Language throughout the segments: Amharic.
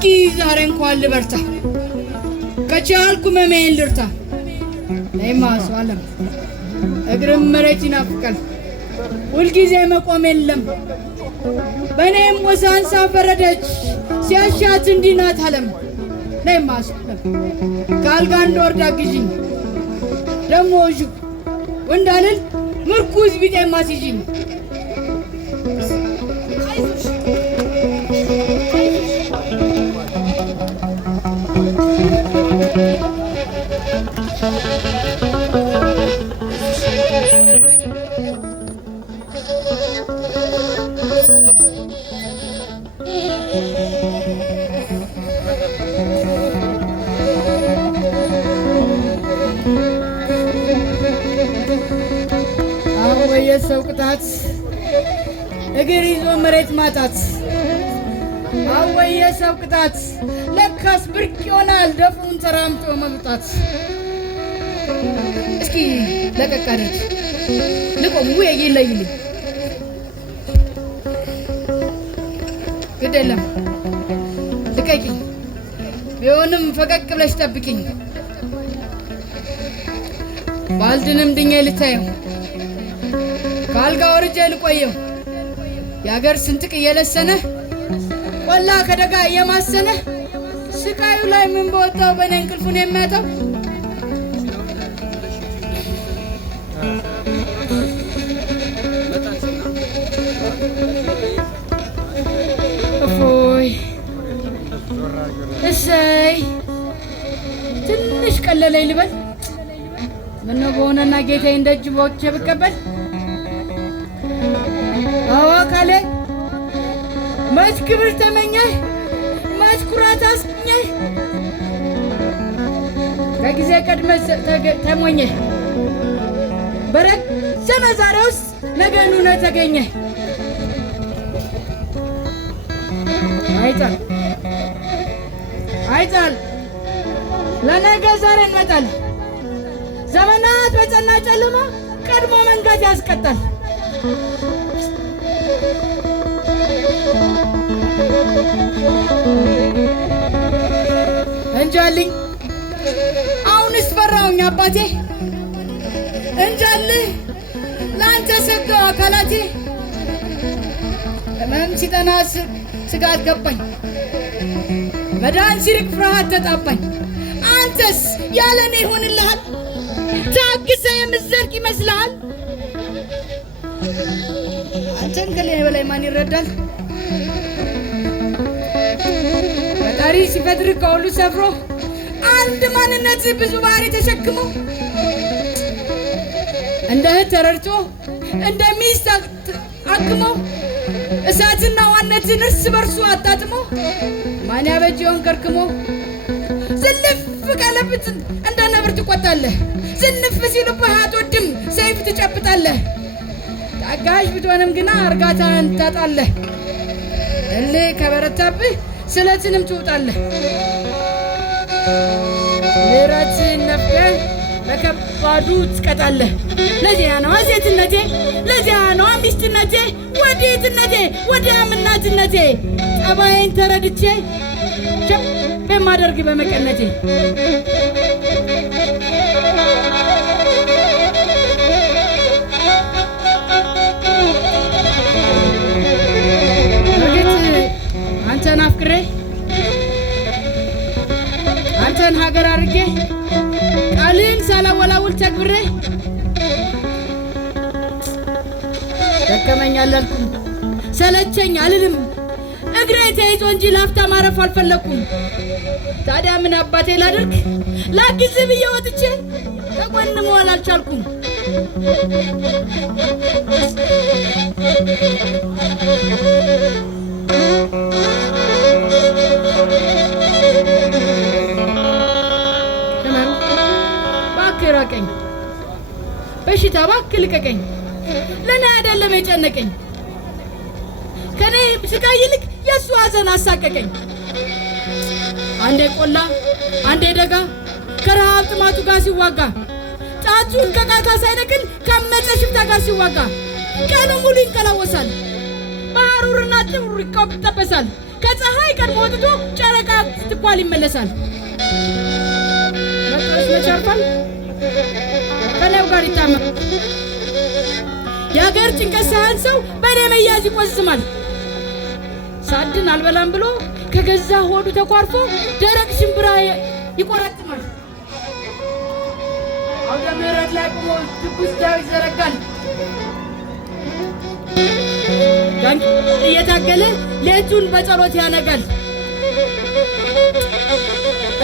እስኪ ዛሬ እንኳን ልበርታ ከቻልኩ መሜን ልርታ ለማስ ዓለም እግርም መሬት ይናፍቃል ሁልጊዜ መቆም የለም በኔም ወሳንሳ ፈረደች ሲያሻት እንዲናት ዓለም ለማስ ዓለም ካልጋ እንደወርዳ ግዢኝ ደሞ እጁ ወንዳልል ምርኩዝ ቢጤማ ሲጂኝ የሰው ቅጣት እግር ይዞ መሬት ማጣት አወየ ሰው ቅጣት ለካስ ብርቅ ይሆናል ደፉን ተራምጦ መምጣት እስኪ ለቀቃሪት ልቆም ወይ ይለይልኝ ግደለም ልቀቂ ቢሆንም ፈቀቅ ብለሽ ጠብቂኝ ባልድንም ድኜ ልታየው ካልጋ ወርጄ ልቆየው ያገር ስንጥቅ እየለሰነ ወላ ከደጋ እየማሰነ ስቃዩ ላይ ምን በወጣው በኔ እንቅልፉን የሚያጣው እፎይ እሰይ ትንሽ ቀለለኝ ልበል ምነው በሆነና ጌታዬ እንደጅ ቦቼ ብቀበል አዋካለ መች ክብር ተመኘህ መች ኩራት አስገኘህ ከጊዜ ቀድመህ ተሞኘህ በረዘመ ዛሬ ውስጥ ነገኑ ነው ተገኘህ አይጣል ለነገ ዛሬ እንመጣል ዘመናት በጸና ጨለማ ቀድሞ መንጋት ያስቀጣል እንጃልኝ አሁንስ ፈራሁኝ አባቴ እንጃልህ ላንተ ሰገው አካላቴ ህመም ሲጠና ስጋት ገባኝ መዳን ሲርቅ ፍርሃት ተጣባኝ አንተስ ያለኔ ይሆንልሃል ታግሰ የምትዘልቅ ይመስልሃል አንተን ከሌላ በላይ ማን ይረዳል ፈጣሪ ሲፈጥር ከሁሉ ሰፍሮ አንድ ማንነት ብዙ ባህሪ ተሸክሞ እንደ እህት ተረድቶ እንደ ሚስት አክሞ እሳትና ዋነትን እርስ በርሱ አጣጥሞ ማን ያበጀውን ከርክሞ ዝልፍ ቀለብት እንደ ነብር ትቆጣለህ ዝንፍ ሲሉብህ አትወድም ሰይፍ ትጨብጣለህ ታጋሽ ብትሆንም ግና እርጋታን ታጣለህ እልህ ከበረታብህ ስለትንም ትውጣለህ ምሕረትን ነፍገህ በከባዱ ትቀጣለህ ለዚያ ነው ሴትነቴ ለዚያ ነው ሚስትነቴ ወዴትነቴ ወዲያም እናትነቴ ጠባዬን ተረድቼ በማደርግ በመቀነቴ አንተን አፍቅሬ አንተን ሀገር አድርጌ ቃልን ሳላወላውል ተግብሬ ደከመኝ አላልኩም ሰለቸኝ አልልም እግሬ ተይዞ እንጂ ላፍታ ማረፍ አልፈለኩም ታዲያ ምን አባቴ ላድርግ ላግዝ ብዬ ወጥቼ ከጎን መዋል አልቻልኩም ራቀኝ በሽታ እባክህ ልቀቀኝ ለኔ አይደለም የጨነቀኝ ከኔ ስቃይ ይልቅ የሱ ሐዘን አሳቀቀኝ አንዴ ቆላ አንዴ ደጋ ከረሃብ ጥማቱ ጋር ሲዋጋ ጫጩን ከቃታ ሳይነቅል ከመጨ ሽፍታ ጋር ሲዋጋ ቀኑ ሙሉ ይንቀላወሳል በሐሩርና ጥሩ ይጠበሳል ከፀሐይ ቀድሞ ወጥቶ ጨረቃ ስትኳል ይመለሳል። መጥረስ ለቻርፋል ከለው ጋር ይታመም የሀገር ጭንቀት ሳያንሰው በእኔ መያዝ ይቆዝማል። ሳድን አልበላም ብሎ ከገዛ ሆዱ ተኳርፎ ደረቅ ሽምብራ ይቆረጥማል። አውደ ምሕረት ላይ ቆሞ ትኩስ ዳዊት ይዘረጋል። እየታገለ ሌቱን በጸሎት ያነጋል።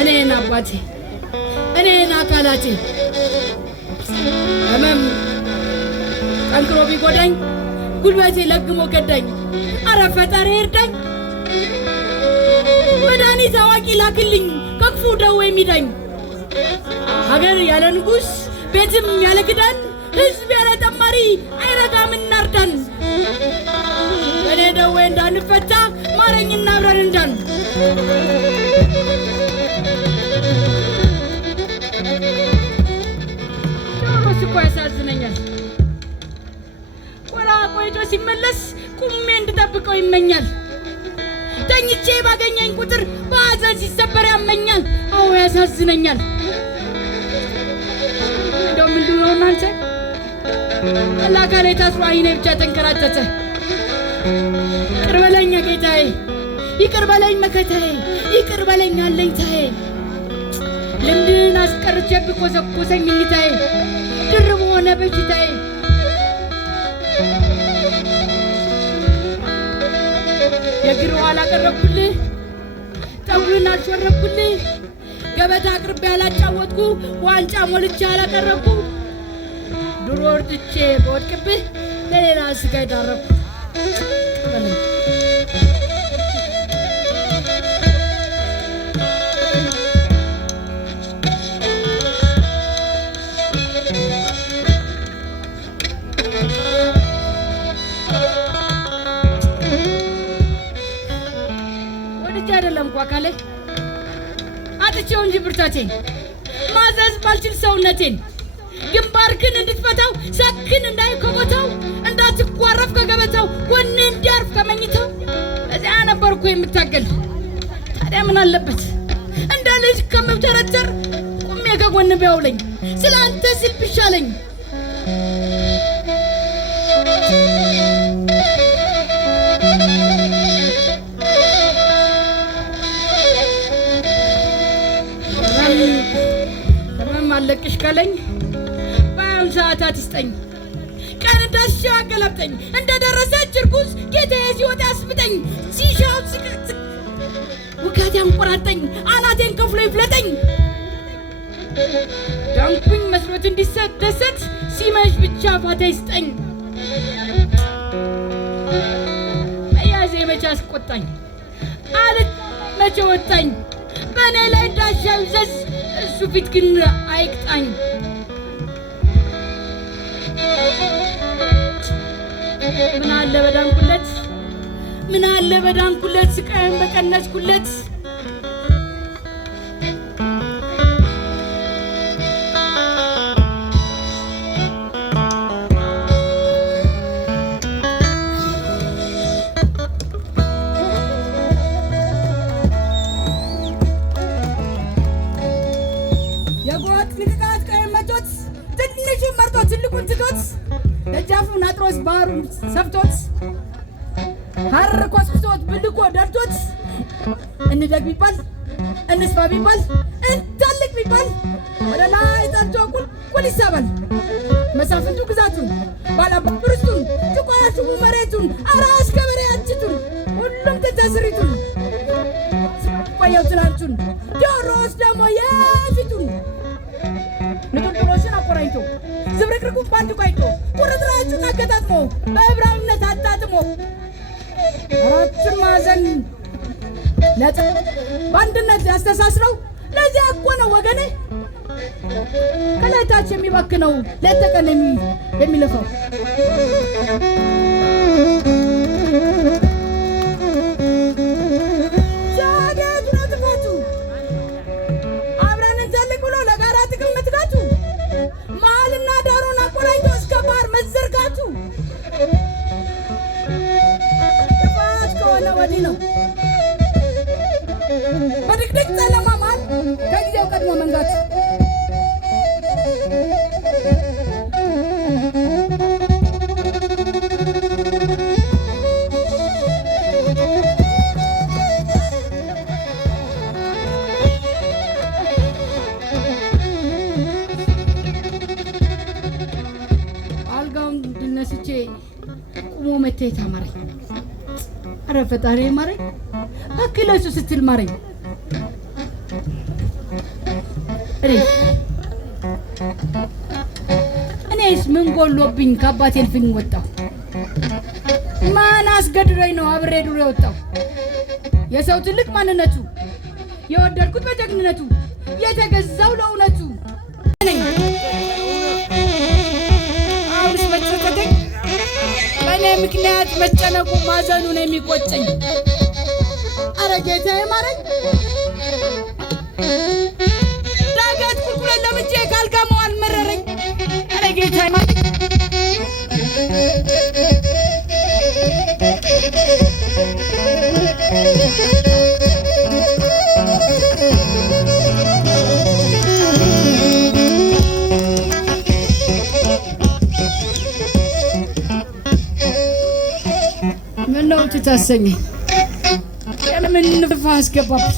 እኔን አባቴ እኔን አካላቴ እመም ጠንክሮ ቢጎዳኝ ጉልበቴ ለግሞ ገዳኝ። አረ ፈጣሪ እርዳኝ መድኃኒት አዋቂ ላክልኝ ከክፉ ደዌ የሚዳኝ። ሀገር ያለ ንጉሥ ቤትም ያለ ክዳን ሕዝብ ያለ ጠማሪ አይረጋም እናርዳን። እኔ ደዌ እንዳንፈታ ማረኝና አብረን እንዳን። ጆሮስ እኮ ያሳዝነኛል። ቆላ ቆይቶ ሲመለስ ቁሜ እንድጠብቀው ይመኛል። ተኝቼ ባገኘኝ ቁጥር በሐዘን ሲሰበር ያመኛል። አዎ ያሳዝነኛል። እንደው ምንድን ነው እናንተ አላካሌ ታስሮ አይኔ ብቻ ተንከራተተ። ይቅር በለኝ ጌታዬ፣ ይቅር በለኝ መከታዬ፣ ይቅር በለኝ አለኝታዬ። ልምድን አስቀርቼብህ ኮሰኮሰኝ ምኝታዬ፣ ድርብ ሆነ በሽታዬ። የእግር ኋላ ቀረብኩልህ ጠጉርን አልሾረብኩልህ። ገበታ አቅርቤ ያላጫወትኩ ዋንጫ ሞልቼ ያላቀረብኩ። ድሮ ወርድቼ በወድቅብህ ለሌላ ስጋ ዳረኩ። ወድጄ አይደለም እኮ አካሌ አጥቼው እንጂ ብርታቴን ማዘዝ ባልችል ሰውነቴን ግንባርክን እንድትፈታው ሳክን እንዳይ ከቦታው እንዳትቋረፍ ከገበታው ጎኔ እንዲያርፍ ከመኝታው እዚያ ነበርኩ የምታገል። ታዲያ ምን አለበት እንደ ልጅ ከምብተረተር ቁሜ ከጎን ቢያውለኝ ስለ አንተ ስል ብሻለኝ። አለቅሽ ካለኝ በአሁን ሰዓታት ይስጠኝ። ቀን እንዳሻው አገላብጠኝ እንደደረሰች እርጉዝ ጌታዬ ሲወጣ ያስብጠኝ። ሲሻው ስቅስቅ ውጋት ያንቆራጠኝ አናቴን ከፍሎ ይፍለጠኝ። ዳንኩኝ መስሎት እንዲሰደሰት ሲመሽ ብቻ ፋታ ይስጠኝ። መያዜ መቼ አስቆጣኝ አለት መቼ ወጣኝ። በእኔ ላይ እንዳሻው ይዘዝ እሱ ፊት ግን አይቅጣኝ። ምን አለ በዳንኩለት ምን አለ በዳንኩለት ስቃይን በቀነስኩለት። ትንሹን መርጦ ትልቁን ትቶት ደጃፉን አጥሮስ ባህሩን ሰፍቶት ሐር ኮስኩሶት ብልኮ ደርቶት እንደግ ቢባል እንስፋ ቢባል እንታልቅ ቢባል ወደ ላይ ጠርቶ ቁልቁል ይሳባል። መሳፍንቱ ግዛቱን ባላባት ርስቱን ጭቆናሹ መሬቱን አራሽ ገበሬ አንቺቱን ሁሉም ተተስሪቱን ቆየው ትላንቱን ጆሮስ ደግሞ የፊቱን ንጥልጥሎሽን አቆራኝቶ ዝብርቅርቁን ባንድ ቋይቶ ቁርጥራጩን አገጣጥሞ በዕብራዊነት አጣጥሞ አራቱን ማዕዘን ነጥ በአንድነት ያስተሳስረው። ለዚያ እኮ ነው ወገኔ ከላይ ታች የሚባክነው ሌት ተቀን የሚለፈው። ዛጌቱ ነው ጥፋቱ አብረን እንዘልቅ ብሎ ለጋራ ጥቅም መትጋቱ መሀልና ዳሩን አቆራኝቶ እስከ ባህር መዘርጋቱ ጥፋት ከሆነ ወዲህ ነው በድቅድቅ ጨለማ መሃል ከጊዜው ቀድሞ መንጋት አልጋውን ድነስቼ ቁሞ መታየት አማረኝ። ኧረ ፈጣሪ ማረኝ፣ አክለሱ ስትል ማረኝ። እኔስ ምን ጎሎብኝ ከአባቴ እልፍኝ ወጣሁ? ማን አስገድዶኝ ነው አብሬ ዱር የወጣሁ? የሰው ትልቅ ማንነቱ የወደድኩት በጀግንነቱ የተገዛው ለእውነቱ አሁንስ መጨቀጨኝ በእኔ ምክንያት መጨነቁ ማዘኑ ነው የሚቆጨኝ። ኧረ ጌታዬ ማረኝ። ዳገት ቁልቁለት ለምጄ ካልጋ መዋል መረረኝ። ኧረ ጌታዬ ማረኝ። ምነው ትታሰኝ? የምን ንፋስ አስገባብኝ?